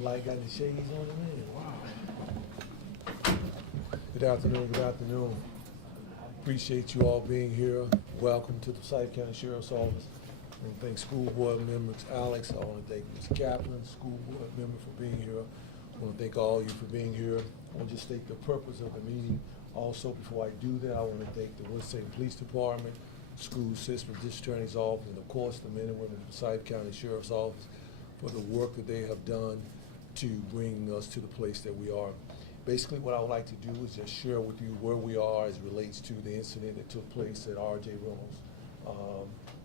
light got the shades on it, man. Wow. Good afternoon, good afternoon. Appreciate you all being here. Welcome to the Forsyth County Sheriff's Office. I want to thank school board members, Alex. I want to thank Ms. Kaplan, school board member, for being here. I want to thank all of you for being here. I want to just state the purpose of the meeting. Also, before I do that, I want to thank the Winston Police Department, school system, district attorney's office, and of course the men and women of the Forsyth County Sheriff's Office for the work that they have done to bring us to the place that we are. Basically, what I would like to do is just share with you where we are as it relates to the incident that took place at R.J. Reynolds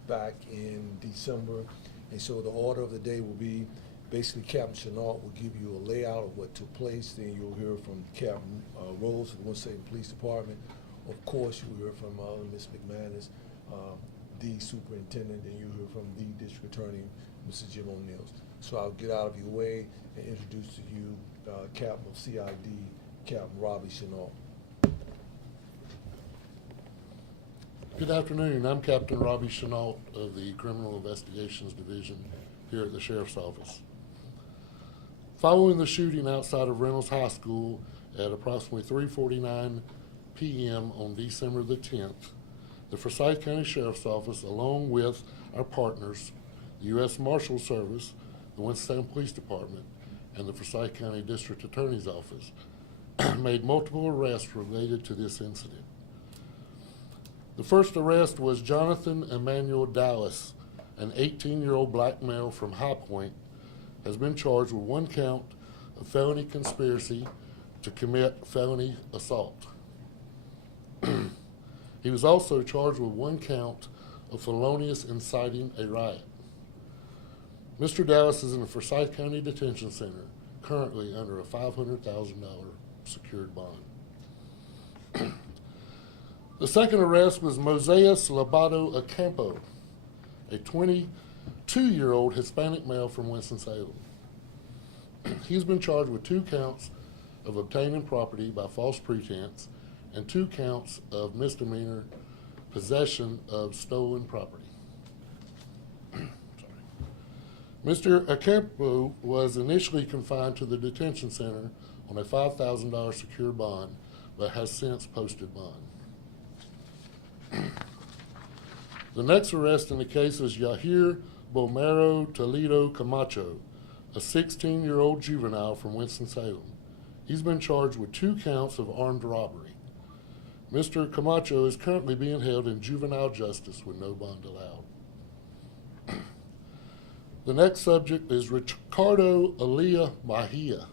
back in December. And so the order of the day will be basically Captain Chenault will give you a layout of what took place. Then you'll hear from Captain Rose of the Winston Police Department. Of course, you'll hear from Ms. McManus, the superintendent, and you'll hear from the district attorney, Mr. Jim O'Neill. So I'll get out of your way and introduce to you Captain of CID, Captain Robbie Chenault. Good afternoon. I'm Captain Robbie Chenault of the Criminal Investigations Division here at the Sheriff's Office. Following the shooting outside of Reynolds High School at approximately 3:49 p.m. on December the 10th, the Forsyth County Sheriff's Office, along with our partners, the U.S. Marshal Service, the Winston-Salem Police Department, and the Forsyth County District Attorney's Office, made multiple arrests related to this incident. The first arrest was Jonathan Emmanuel Dallas, an 18-year-old black male from High Point, has been charged with one count of felony conspiracy to commit felony assault. He was also charged with one count of felonious inciting a riot. Mr. Dallas is in the Forsyth County Detention Center, currently under a $500,000 secured bond. The second arrest was Moises Lobato Ocampo, a 22-year-old Hispanic male from Winston-Salem. He's been charged with 2 counts of obtaining property by false pretense and 2 counts of misdemeanor possession of stolen property. Mr. Ocampo was initially confined to the detention center on a $5,000 secured bond, but has since posted bond. The next arrest in the case is Yahir Bomero Toledo Camacho, a 16-year-old juvenile from Winston-Salem. He's been charged with 2 counts of armed robbery. Mr. Camacho is currently being held in juvenile justice with no bond allowed. The next subject is Ricardo Elia Mahia,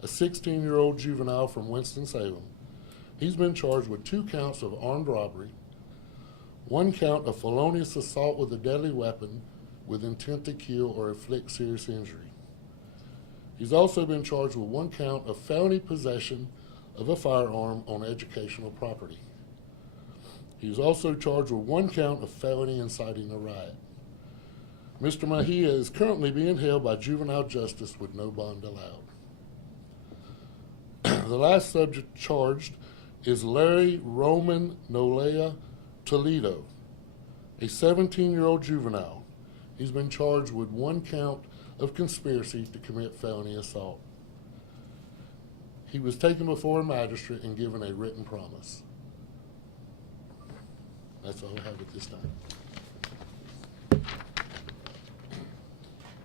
a 16-year-old juvenile from Winston-Salem. He's been charged with 2 counts of armed robbery, 1 count of felonious assault with a deadly weapon with intent to kill or inflict serious injury. He's also been charged with 1 count of felony possession of a firearm on educational property. He was also charged with 1 count of felony inciting a riot. Mr. Mahia is currently being held by juvenile justice with no bond allowed. The last subject charged is Larry Roman Nolea Toledo, a 17-year-old juvenile. He's been charged with 1 count of conspiracy to commit felony assault. He was taken before a magistrate and given a written promise. That's all I have at this time.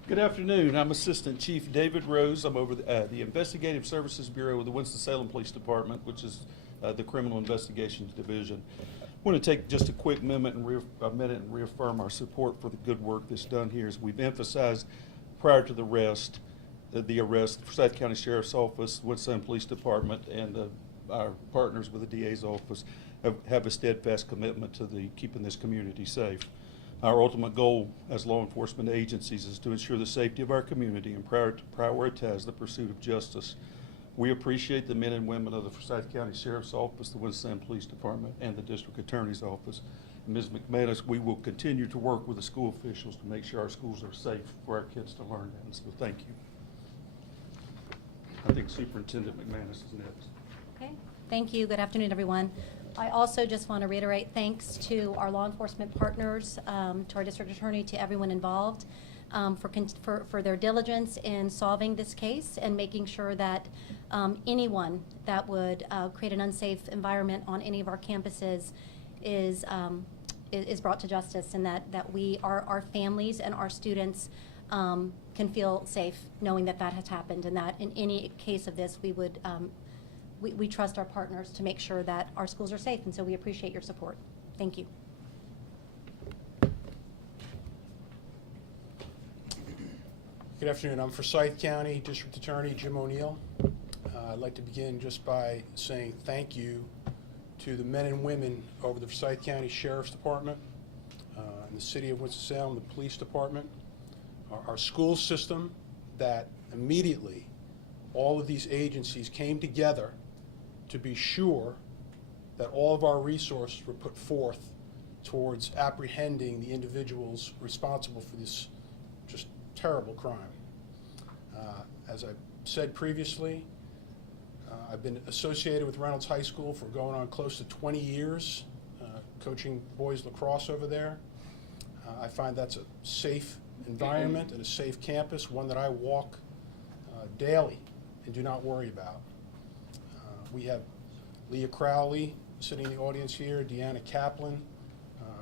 Good afternoon. I'm Assistant Chief David Rose. I'm over the Investigative Services Bureau of the Winston-Salem Police Department, which is the Criminal Investigations Division. I want to take just a quick minute and reaffirm our support for the good work that's done here. As we've emphasized prior to the arrest, the Forsyth County Sheriff's Office, Winston-Salem Police Department, and our partners with the DA's office have a steadfast commitment to keeping this community safe. Our ultimate goal as law enforcement agencies is to ensure the safety of our community and prioritize the pursuit of justice. We appreciate the men and women of the Forsyth County Sheriff's Office, the Winston-Salem Police Department, and the District Attorney's Office. And Ms. McManus, we will continue to work with the school officials to make sure our schools are safe for our kids to learn in. So thank you. I think Superintendent McManus is next. Okay, thank you. Good afternoon, everyone. I also just want to reiterate thanks to our law enforcement partners, to our district attorney, to everyone involved. for their diligence in solving this case and making sure that anyone that would create an unsafe environment on any of our campuses is brought to justice, and that our families and our students can feel safe knowing that has happened, and that in any case of this we trust our partners to make sure that our schools are safe, and so we appreciate your support. Thank you. Good afternoon. I'm Forsyth County District Attorney Jim O'Neill. I'd like to begin just by saying thank you to the men and women over the Forsyth County Sheriff's Department, and the City of Winston-Salem, the Police Department, our school system, that immediately all of these agencies came together to be sure that all of our resources were put forth towards apprehending the individuals responsible for this just terrible crime. As I said previously, I've been associated with Reynolds High School for going on close to 20 years, coaching boys lacrosse over there. I find that's a safe environment and a safe campus, one that I walk daily and do not worry about. We have Leah Crowley sitting in the audience here, Deanna Kaplan,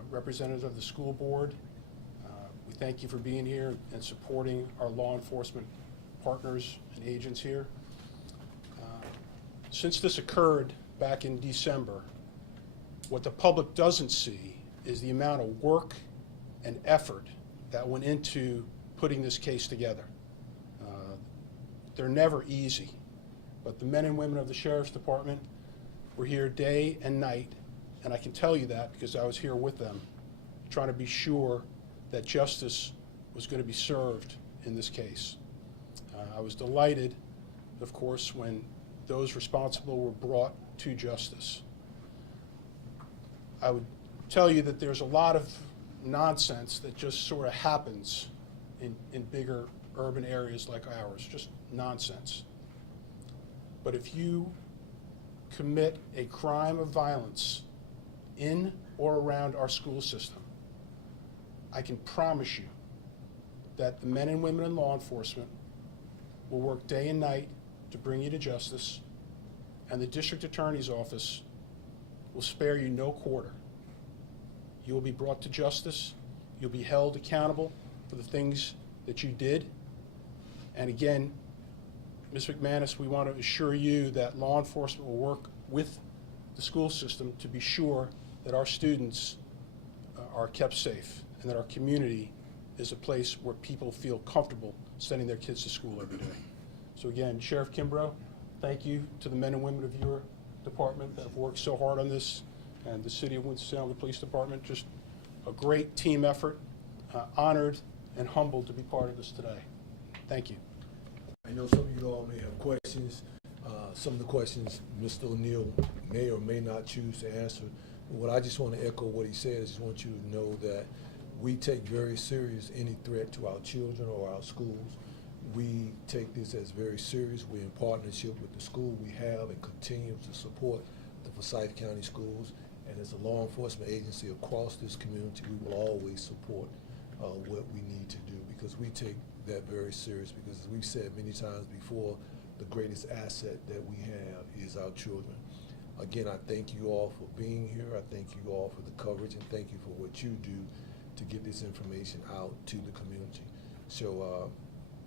representative of the school board. We thank you for being here and supporting our law enforcement partners and agents here. Since this occurred back in December, what the public doesn't see is the amount of work and effort that went into putting this case together. They're never easy, but the men and women of the Sheriff's Department were here day and night, and I can tell you that because I was here with them, trying to be sure that justice was going to be served in this case. I was delighted, of course, when those responsible were brought to justice. I would tell you that there's a lot of nonsense that just sort of happens in bigger urban areas like ours, just nonsense. But if you commit a crime of violence in or around our school system, I can promise you that the men and women in law enforcement will work day and night to bring you to justice, and the district attorney's office will spare you no quarter. You will be brought to justice. You'll be held accountable for the things that you did. And again, Ms. McManus, we want to assure you that law enforcement will work with the school system to be sure that our students are kept safe and that our community is a place where people feel comfortable sending their kids to school every day. So again, Sheriff Kimbrough, thank you to the men and women of your department that have worked so hard on this, and the City of Winston-Salem, the Police Department, just a great team effort. Honored and humbled to be part of this today. Thank you. I know some of you all may have questions. Some of the questions Mr. O'Neill may or may not choose to answer. But what I just want to echo what he said is just want you to know that we take very serious any threat to our children or our schools. We take this as very serious. We're in partnership with the school we have and continue to support the Forsyth County schools. And as a law enforcement agency across this community, we will always support what we need to do, because we take that very serious, because as we've said many times before, the greatest asset that we have is our children. Again, I thank you all for being here. I thank you all for the coverage, and thank you for what you do to get this information out to the community. So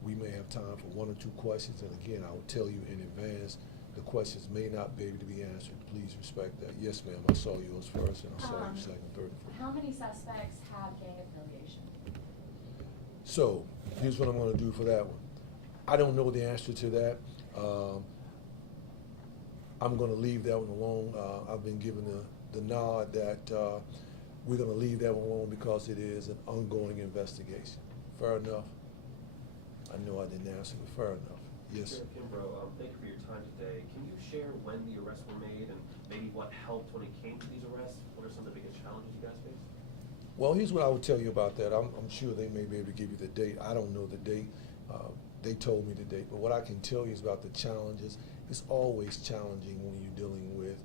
we may have time for one or two questions, and again, I will tell you in advance, the questions may not be able to be answered. Please respect that. Yes, ma'am, I saw yours first, and I saw you second, third, and fourth. How many suspects have gang affiliation? So here's what I'm going to do for that one. I don't know the answer to that. I'm going to leave that one alone. I've been given the nod that we're going to leave that one alone because it is an ongoing investigation. Fair enough? I know I didn't answer, but fair enough. Yes? Sheriff Kimbrough, thank you for your time today. Can you share when the arrests were made and maybe what helped when it came to these arrests? What are some of the biggest challenges you guys faced? Well, here's what I would tell you about that. I'm sure they may be able to give you the date. I don't know the date. They told me the date. But what I can tell you is about the challenges. It's always challenging when you're dealing with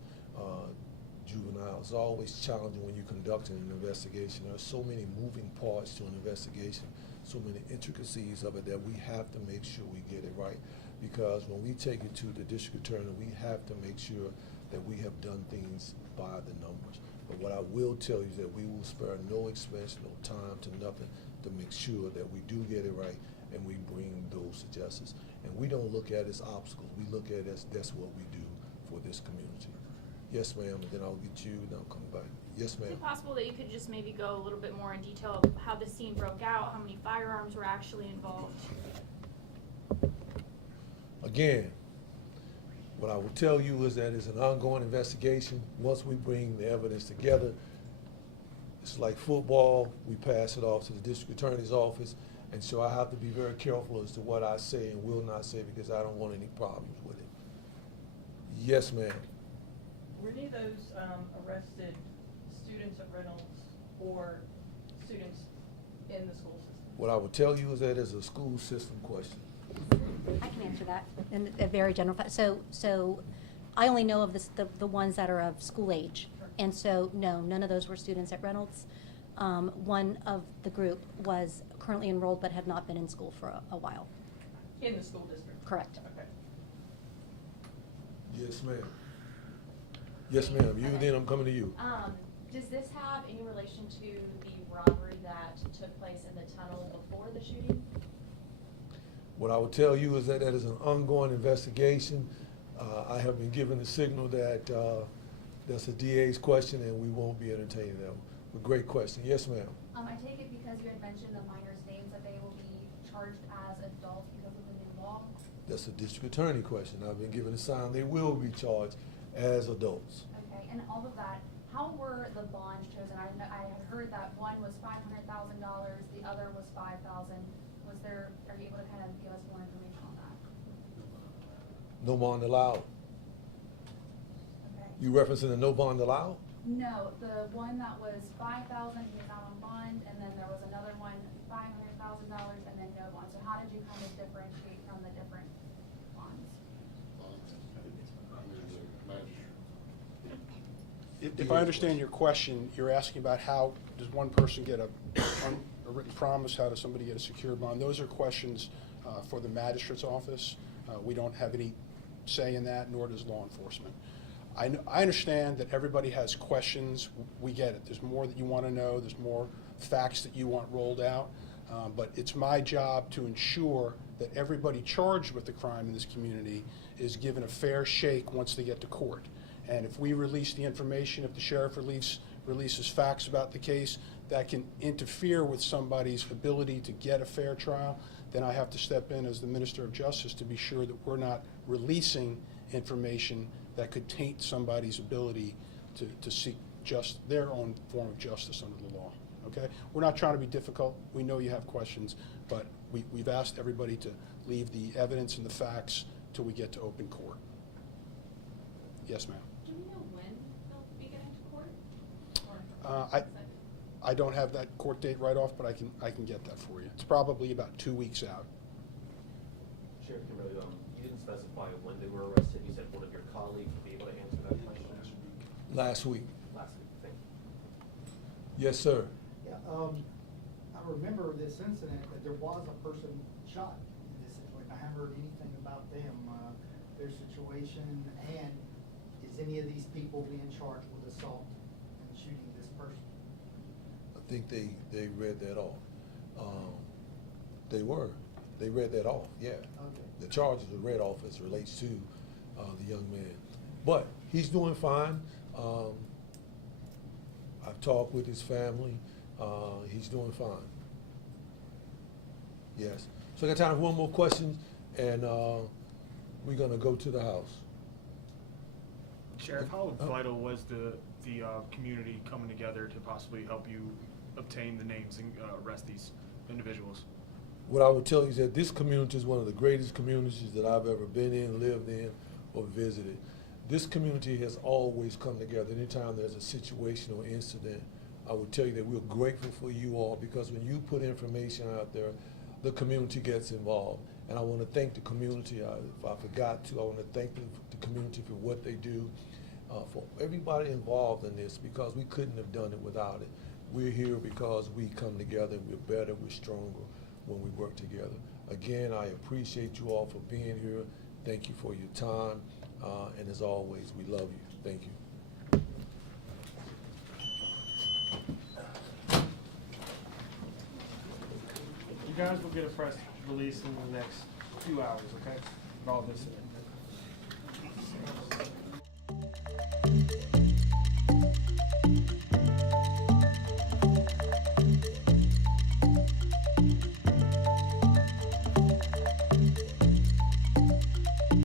juveniles. It's always challenging when you're conducting an investigation. There are so many moving parts to an investigation. so many intricacies of it that we have to make sure we get it right. Because when we take it to the district attorney, we have to make sure that we have done things by the numbers. But what I will tell you is that we will spare no expense, no time to nothing to make sure that we do get it right and we bring those to justice. And we don't look at it as obstacles. We look at it as that's what we do for this community. Yes, ma'am, and then I'll get you, then I'll come back. Yes, Is ma'am. it possible that you could just maybe go a little bit more in detail of how the scene broke out, how many firearms were actually involved? Again, what I will tell you is that it's an ongoing investigation. Once we bring the evidence together, it's like football, we pass it off to the district attorney's office, and so I have to be very careful as to what I say and will not say because I don't want any problems with it. Yes, ma'am. Were any of those arrested students at Reynolds or students in the school system? What I will tell you is that it's a school system question. I can answer that in a very general so I only know of the ones that are of school age. And so, no, none of those were students at Reynolds. One of the group was currently enrolled but had not been in school for a while. In the school district? Correct. Okay. Yes, ma'am. Yes, ma'am. You, then I'm coming to you. Does this have any relation to the robbery that took place in the tunnel before the shooting? What I will tell you is that that is an ongoing investigation. I have been given the signal that that's a DA's question and we won't be entertaining that. A great question. Yes, ma'am. I take it because you had mentioned the minors' names that they will be charged as adults because of the new law? That's a district attorney question. I've been given a sign they will be charged as adults. Okay, and all of that, how were the bonds chosen? I had heard that one was $500,000, the other was $5,000. Was there, are you able to kind of give us more information on that? No bond allowed. Okay. You referencing the no bond allowed? No, the one that was $5,000, he was out on bond, and then there was another one, $500,000, and then no bond. So how did you kind of differentiate from the different bonds? If I understand your question, you're asking about how does one person get a written promise, how does somebody get a secure bond? Those are questions for the magistrate's office. We don't have any say in that, nor does law enforcement. I understand that everybody has questions. We get it. There's more that you want to know. There's more facts that you want rolled out. But it's my job to ensure that everybody charged with the crime in this community is given a fair shake once they get to court. And if we release the information, if the sheriff releases facts about the case that can interfere with somebody's ability to get a fair trial, then I have to step in as the Minister of Justice to be sure that we're not releasing information that could taint somebody's ability to seek their own form of justice under the law. Okay? We're not trying to be difficult. We know you have questions, but we've asked everybody to leave the evidence and the facts till we get to open court. Yes, ma'am. Do we know when they'll be getting to court? I don't have that court date right off, but I can get that for you. It's probably about 2 weeks out. Sheriff Kimberly, you didn't specify when they were arrested. You said one of your colleagues would be able to answer that question. Last week. Last week, thank you. Yes, sir. Yeah, I remember this incident, that there was a person shot in this situation. I haven't heard anything about them, their situation, and is any of these people being charged with assault and shooting this person? I think they read that off. They read that off, yeah. Okay. The charges were read off as relates to the young man. But he's doing fine. I've talked with his family. He's doing fine. Yes. So I got time for one more question, and we're gonna go to the house. Sheriff, how vital was the community coming together to possibly help you obtain the names and arrest these individuals? What I would tell you is that this community is one of the greatest communities that I've ever been in, lived in, or visited. This community has always come together. Anytime there's a situation or incident, I would tell you that we're grateful for you all, because when you put information out there, the community gets involved. And I want to thank the community. If I forgot to, I want to thank the community for what they do, for everybody involved in this, because we couldn't have done it without it. We're here because we come together, we're better, we're stronger, when we work together. Again, I appreciate you all for being here. Thank you for your time, and as always, we love you. Thank you. You guys will get a press release in the next few hours, okay? With all this in it.